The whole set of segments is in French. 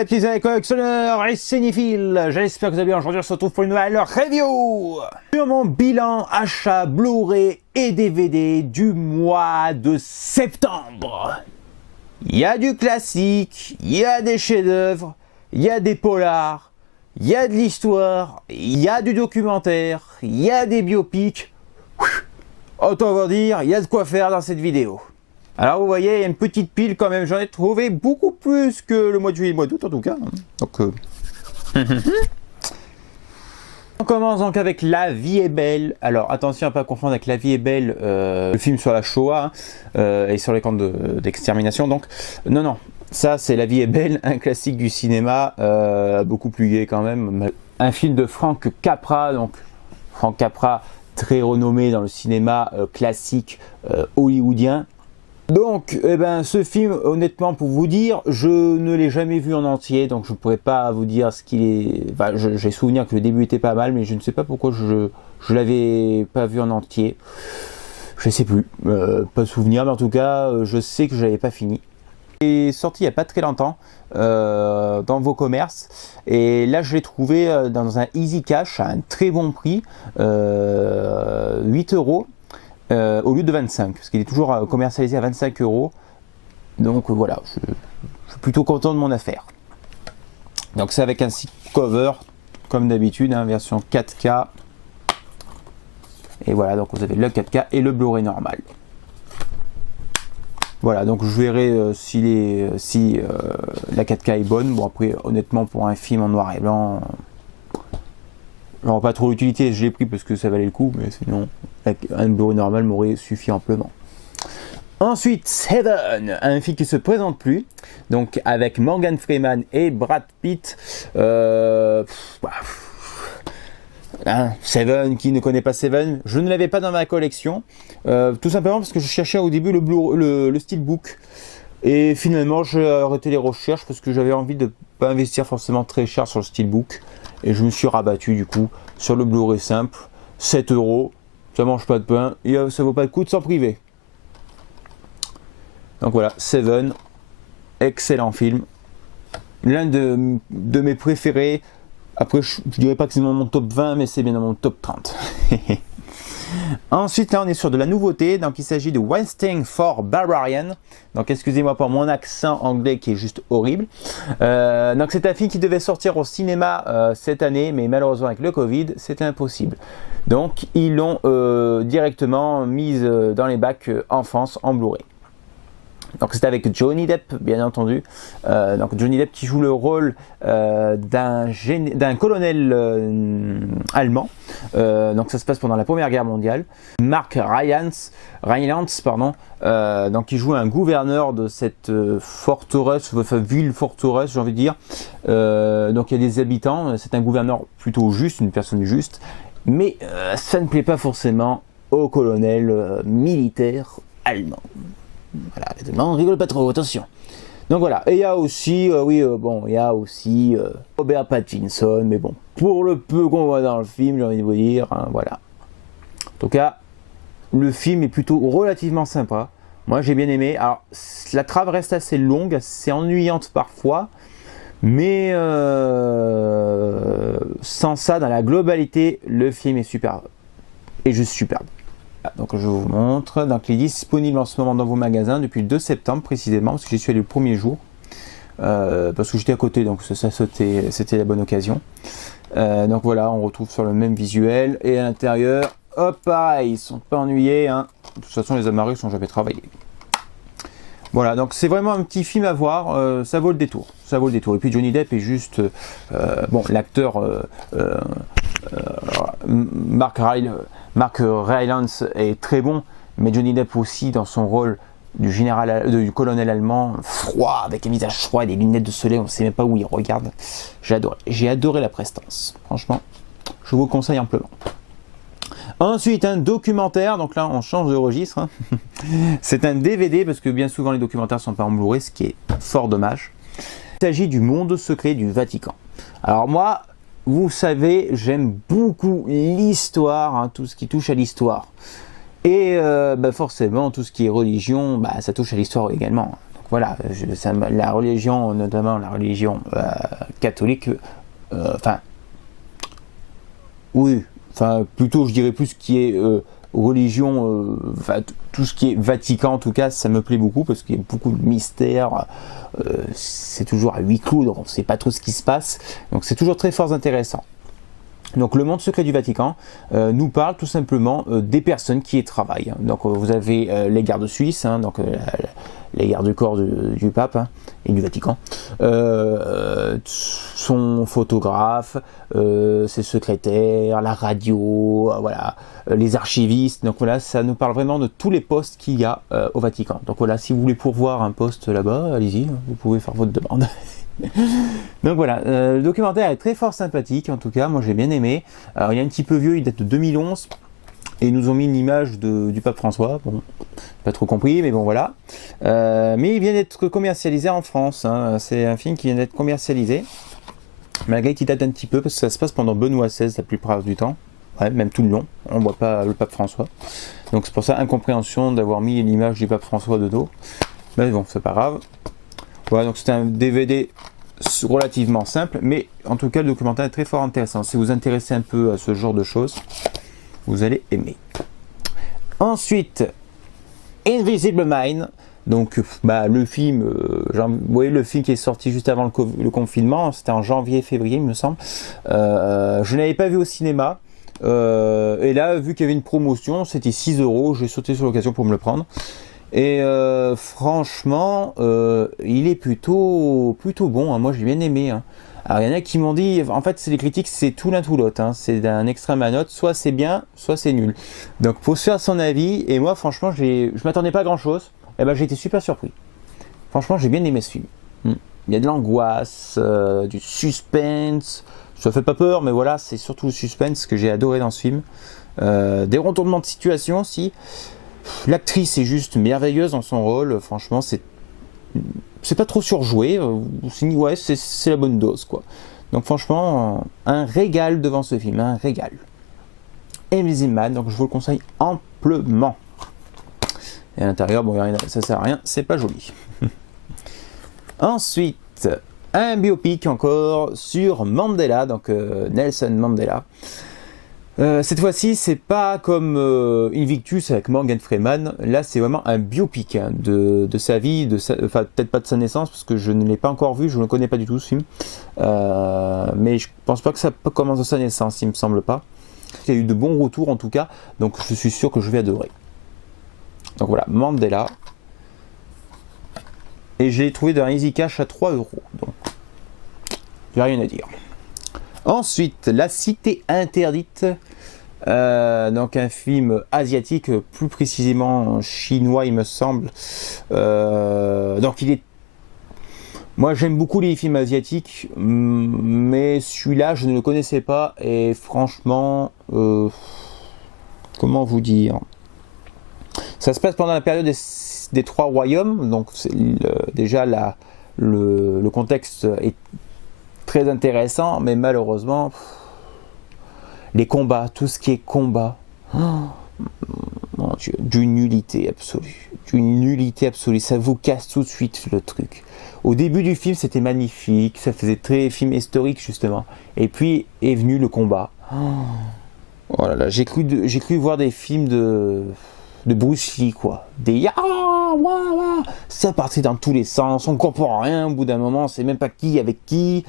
les petits amis collectionneurs et cinéphiles, j'espère que vous allez bien. Aujourd'hui on se retrouve pour une nouvelle review sur mon bilan achat Blu-ray et DVD du mois de septembre. Il y a du classique, il y a des chefs-d'œuvre, il y a des polars, il y a de l'histoire, il y a du documentaire, il y a des biopics. Autant vous dire, il y a de quoi faire dans cette vidéo. Alors vous voyez, il y a une petite pile quand même, j'en ai trouvé beaucoup plus que le mois de juillet et le mois d'août en tout cas. Donc, on commence donc avec La vie est belle. Alors attention à ne pas confondre avec La vie est belle, le film sur la Shoah et sur les camps d'extermination. Donc non, ça c'est La vie est belle, un classique du cinéma, beaucoup plus gai quand même. Un film de Frank Capra, donc Frank Capra très renommé dans le cinéma classique hollywoodien. Donc, ce film, honnêtement, pour vous dire, je ne l'ai jamais vu en entier, donc je ne pourrais pas vous dire ce qu'il est. Enfin, j'ai souvenir que le début était pas mal, mais je ne sais pas pourquoi je l'avais pas vu en entier. Je ne sais plus, pas de souvenir, mais en tout cas, je sais que je l'avais pas fini. Il est sorti il n'y a pas très longtemps dans vos commerces, et là je l'ai trouvé dans un Easy Cash à un très bon prix, 8 €. Au lieu de 25, parce qu'il est toujours commercialisé à 25 €. Donc voilà, je suis plutôt content de mon affaire. Donc c'est avec un slip cover, comme d'habitude, version 4K. Et voilà, donc vous avez le 4K et le Blu-ray normal. Voilà, donc je verrai si la 4K est bonne. Bon après, honnêtement, pour un film en noir et blanc... j'aurais pas trop l'utilité, je l'ai pris parce que ça valait le coup, mais sinon un Blu-ray normal m'aurait suffi amplement. Ensuite, Seven, un film qui se présente plus, donc avec Morgan Freeman et Brad Pitt. Seven, qui ne connaît pas Seven, je ne l'avais pas dans ma collection, tout simplement parce que je cherchais au début le steelbook. Et finalement, j'ai arrêté les recherches parce que j'avais envie de ne pas investir forcément très cher sur le steelbook. Et je me suis rabattu du coup sur le Blu-ray simple, 7 €, ça mange pas de pain, et ça vaut pas le coup de s'en priver. Donc voilà, Seven, excellent film. L'un de mes préférés. Après, je dirais pas que c'est dans mon top 20, mais c'est bien dans mon top 30. Ensuite, là, on est sur de la nouveauté. Donc, il s'agit de Waiting for Barbarian. Donc, excusez-moi pour mon accent anglais qui est juste horrible. Donc, c'est un film qui devait sortir au cinéma cette année, mais malheureusement, avec le Covid, c'était impossible. Donc, ils l'ont directement mise dans les bacs en France en Blu-ray. Donc c'est avec Johnny Depp, bien entendu. Donc Johnny Depp qui joue le rôle d'un colonel allemand. Donc ça se passe pendant la Première Guerre mondiale. Mark Rylance, donc il joue un gouverneur de cette forteresse, enfin ville-forteresse, j'ai envie de dire. Donc il y a des habitants. C'est un gouverneur plutôt juste, une personne juste. Mais ça ne plaît pas forcément au colonel militaire allemand. Voilà, on rigole pas trop, attention. Donc voilà, et il y a aussi, il y a aussi Robert Pattinson, mais bon, pour le peu qu'on voit dans le film, j'ai envie de vous dire, voilà. En tout cas, le film est plutôt relativement sympa. Moi, j'ai bien aimé. Alors, la trame reste assez longue, assez ennuyante parfois, mais sans ça, dans la globalité, le film est superbe. Et juste superbe. Donc je vous montre, donc il est disponible en ce moment dans vos magasins depuis le 2 septembre précisément, parce que j'y suis allé le premier jour, parce que j'étais à côté, donc c'était la bonne occasion. Donc voilà, on retrouve sur le même visuel, et à l'intérieur, hop, pareil, ils sont pas ennuyés, De toute façon les amarrés sont jamais travaillés. Voilà, donc c'est vraiment un petit film à voir, ça vaut le détour, Et puis Johnny Depp est juste, l'acteur Mark Rylance est très bon, mais Johnny Depp aussi dans son rôle du colonel allemand, froid, avec un visage froid et des lunettes de soleil, on ne sait même pas où il regarde. J'ai adoré la prestance, franchement, je vous le conseille amplement. Ensuite, un documentaire, donc là on change de registre, C'est un DVD parce que bien souvent les documentaires ne sont pas en Blu-ray, ce qui est fort dommage. Il s'agit du Monde secret du Vatican. Alors moi, vous savez, j'aime beaucoup l'histoire, tout ce qui touche à l'histoire. Et forcément, tout ce qui est religion, ça touche à l'histoire également. Donc voilà, la religion, notamment la religion catholique, enfin, oui, enfin, plutôt je dirais plus ce qui est religion, tout ce qui est Vatican en tout cas, ça me plaît beaucoup parce qu'il y a beaucoup de mystères, c'est toujours à huis clos, donc on ne sait pas trop ce qui se passe, donc c'est toujours très fort intéressant. Donc le monde secret du Vatican nous parle tout simplement des personnes qui y travaillent. Donc vous avez les gardes suisses, hein, donc les gardes du corps du pape hein, et du Vatican, son photographe, ses secrétaires, la radio, voilà, les archivistes. Donc voilà, ça nous parle vraiment de tous les postes qu'il y a au Vatican. Donc voilà, si vous voulez pourvoir un poste là-bas, allez-y, vous pouvez faire votre demande. Donc voilà, le documentaire est très fort sympathique, en tout cas, moi j'ai bien aimé. Alors il est un petit peu vieux, il date de 2011, et ils nous ont mis une image du pape François, bon, pas trop compris, mais bon voilà. Mais il vient d'être commercialisé en France, hein. C'est un film qui vient d'être commercialisé, malgré qu'il date un petit peu, parce que ça se passe pendant Benoît XVI la plupart du temps, ouais, même tout le long, on ne voit pas le pape François. Donc c'est pour ça, incompréhension d'avoir mis l'image du pape François de dos, mais bon, c'est pas grave. Voilà, donc c'est un DVD relativement simple, mais en tout cas le documentaire est très fort intéressant. Si vous vous intéressez un peu à ce genre de choses, vous allez aimer. Ensuite, Invisible Mind, donc le film, vous voyez le film qui est sorti juste avant le confinement, c'était en janvier-février il me semble. Je ne l'avais pas vu au cinéma, et là vu qu'il y avait une promotion, c'était 6 €, j'ai sauté sur l'occasion pour me le prendre. Et franchement, il est plutôt bon, hein. Moi j'ai bien aimé. Hein. Alors il y en a qui m'ont dit, en fait c'est les critiques, c'est tout l'un tout l'autre. Hein. C'est d'un extrême à l'autre, soit c'est bien, soit c'est nul. Donc faut se faire son avis. Et moi franchement, je m'attendais pas à grand chose. Et ben j'ai été super surpris. Franchement j'ai bien aimé ce film. Il y a de l'angoisse, du suspense. Ça fait pas peur, mais voilà, c'est surtout le suspense que j'ai adoré dans ce film. Des retournements de situation aussi. L'actrice est juste merveilleuse dans son rôle, franchement c'est pas trop surjoué, ouais, c'est la bonne dose quoi. Donc franchement, un régal devant ce film, un régal. Invisible Man, donc je vous le conseille amplement. Et à l'intérieur, bon, ça sert à rien, c'est pas joli. Ensuite, un biopic encore sur Mandela, donc Nelson Mandela. Cette fois-ci, c'est pas comme Invictus avec Morgan Freeman. Là, c'est vraiment un biopic hein, de sa vie, enfin peut-être pas de sa naissance parce que je ne l'ai pas encore vu, je ne connais pas du tout ce film. Mais je pense pas que ça commence de sa naissance, il me semble pas. Il y a eu de bons retours en tout cas, donc je suis sûr que je vais adorer. Donc voilà, Mandela. Et j'ai trouvé d'un Easy Cash à 3 €. Donc, j'ai rien à dire. Ensuite, La Cité Interdite, donc un film asiatique, plus précisément chinois il me semble. Donc moi j'aime beaucoup les films asiatiques, mais celui-là je ne le connaissais pas et franchement, comment vous dire, ça se passe pendant la période des Trois Royaumes, donc déjà le contexte est très intéressant, mais malheureusement, les combats, tout ce qui est combat, mon Dieu, d'une nullité absolue, ça vous casse tout de suite le truc. Au début du film, c'était magnifique, ça faisait très film historique justement, et puis est venu le combat. Oh là là, j'ai cru voir des films de Bruce Lee quoi, ça partait dans tous les sens, on comprend rien au bout d'un moment, on sait même pas qui avec qui.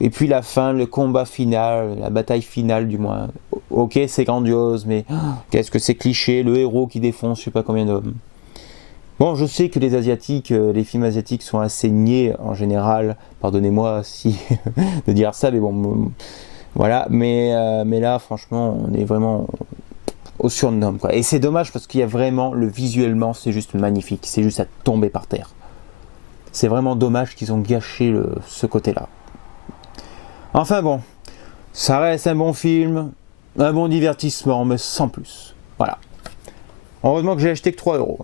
Et puis la fin, le combat final, la bataille finale du moins. Ok, c'est grandiose, mais qu'est-ce que c'est cliché, le héros qui défonce je sais pas combien d'hommes. Bon, je sais que les films asiatiques sont assez niais en général, pardonnez-moi si de dire ça, mais bon, voilà, mais là franchement, on est vraiment au surnom quoi. Et c'est dommage parce qu'il y a vraiment visuellement c'est juste magnifique, c'est juste à tomber par terre. C'est vraiment dommage qu'ils ont gâché ce côté-là. Enfin bon, ça reste un bon film, un bon divertissement, mais sans plus. Voilà. Heureusement que j'ai acheté que 3 €.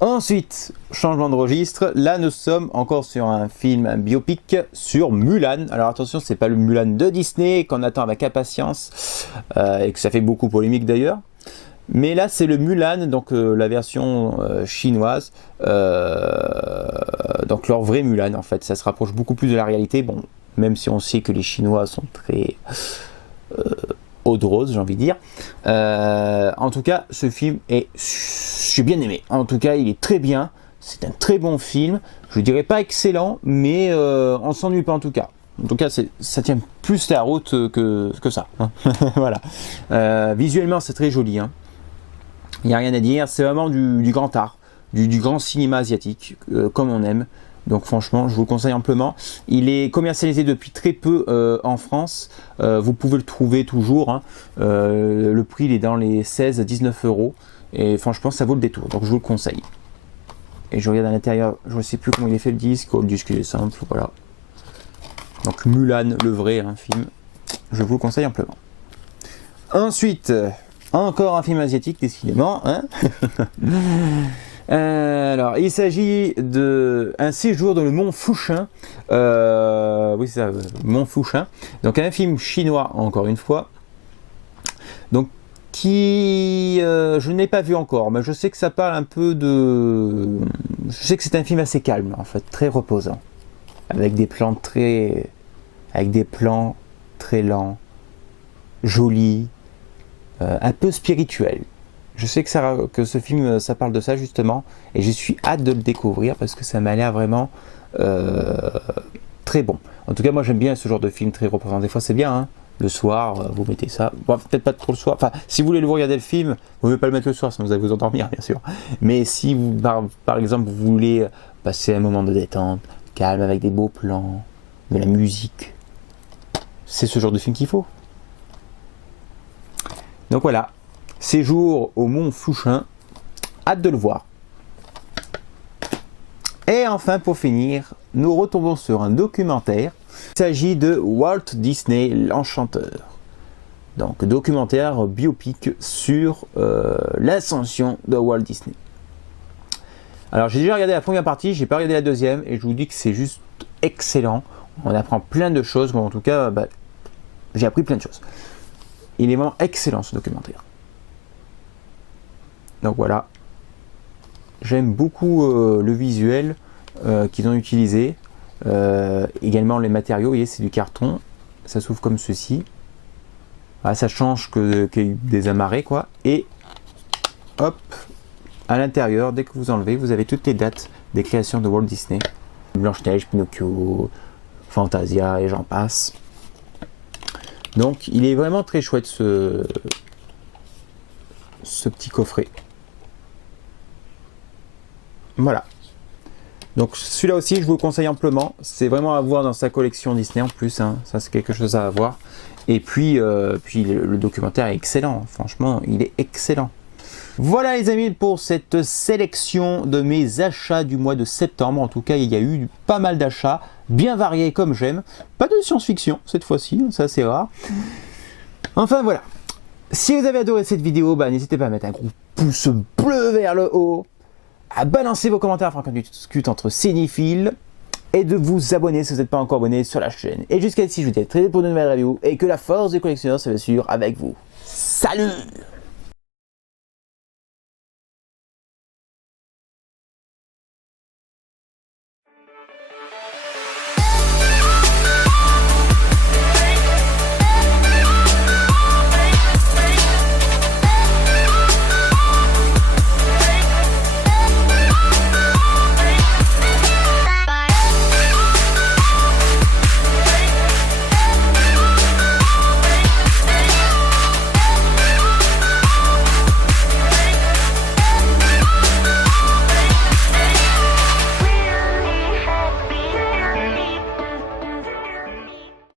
Ensuite, changement de registre, là nous sommes encore sur un film, un biopic sur Mulan. Alors attention, c'est pas le Mulan de Disney qu'on attend avec impatience et que ça fait beaucoup polémique d'ailleurs. Mais là, c'est le Mulan, donc la version chinoise. Donc leur vrai Mulan, en fait. Ça se rapproche beaucoup plus de la réalité. Bon, même si on sait que les Chinois sont très eau de rose, j'ai envie de dire. En tout cas, ce film est... J'ai bien aimé. En tout cas, il est très bien. C'est un très bon film. Je dirais pas excellent, mais on s'ennuie pas en tout cas. En tout cas, ça tient plus la route que ça. Hein. Voilà. Visuellement, c'est très joli. Hein. Il n'y a rien à dire. C'est vraiment du grand art, du grand cinéma asiatique, comme on aime. Donc franchement, je vous le conseille amplement. Il est commercialisé depuis très peu en France. Vous pouvez le trouver toujours. Hein. Le prix, il est dans les 16-19 euros. Et franchement, ça vaut le détour. Donc je vous le conseille. Et je regarde à l'intérieur, je ne sais plus comment il est fait le disque. Oh, le disque il est simple, voilà. Donc Mulan, le vrai film, je vous le conseille amplement. Ensuite, encore un film asiatique, décidément. Hein. Alors, il s'agit d'un séjour dans le mont Fushun. Oui, c'est ça, mont Fushun. Donc, un film chinois, encore une fois. Donc, qui je n'ai pas vu encore, mais je sais que ça parle un peu de... Je sais que c'est un film assez calme, en fait, très reposant. Avec des plans très lents, jolis, un peu spirituels. Je sais que ce film, ça parle de ça justement, et je suis hâte de le découvrir parce que ça m'a l'air vraiment très bon. En tout cas, moi j'aime bien ce genre de film très reposant. Des fois c'est bien, hein. Le soir, vous mettez ça. Bon, peut-être pas trop le soir. Enfin, si vous voulez le regarder le film, vous ne pouvez pas le mettre le soir, sinon vous allez vous endormir, bien sûr. Mais si vous, par exemple, vous voulez passer un moment de détente, calme, avec des beaux plans, de la musique, c'est ce genre de film qu'il faut. Donc voilà, séjour au mont Fushun, hâte de le voir. Et enfin, pour finir, nous retombons sur un documentaire. Il s'agit de Walt Disney, l'Enchanteur. Donc, documentaire biopic sur l'ascension de Walt Disney. Alors, j'ai déjà regardé la première partie, j'ai pas regardé la deuxième, et je vous dis que c'est juste excellent. On apprend plein de choses, bon, en tout cas, j'ai appris plein de choses. Il est vraiment excellent ce documentaire. Donc voilà. J'aime beaucoup le visuel qu'ils ont utilisé. Également les matériaux, vous voyez, c'est du carton. Ça s'ouvre comme ceci. Voilà, ça change qu'il y ait des amarrés, quoi. Et hop, à l'intérieur, dès que vous enlevez, vous avez toutes les dates des créations de Walt Disney. Blanche-Neige, Pinocchio, Fantasia et j'en passe. Donc il est vraiment très chouette ce petit coffret. Voilà. Donc celui-là aussi je vous le conseille amplement. C'est vraiment à voir dans sa collection Disney en plus. Hein. Ça c'est quelque chose à avoir. Et puis, le documentaire est excellent. Franchement, il est excellent. Voilà les amis pour cette sélection de mes achats du mois de septembre. En tout cas, il y a eu pas mal d'achats, bien variés comme j'aime. Pas de science-fiction cette fois-ci, ça c'est rare. Enfin voilà. Si vous avez adoré cette vidéo, n'hésitez pas à mettre un gros pouce bleu vers le haut, à balancer vos commentaires afin qu'on discute entre cinéphiles, et de vous abonner si vous n'êtes pas encore abonné sur la chaîne. Et jusqu'à ici, je vous dis à très vite pour de nouvelles reviews, et que la force des collectionneurs soit bien sûr avec vous. Salut!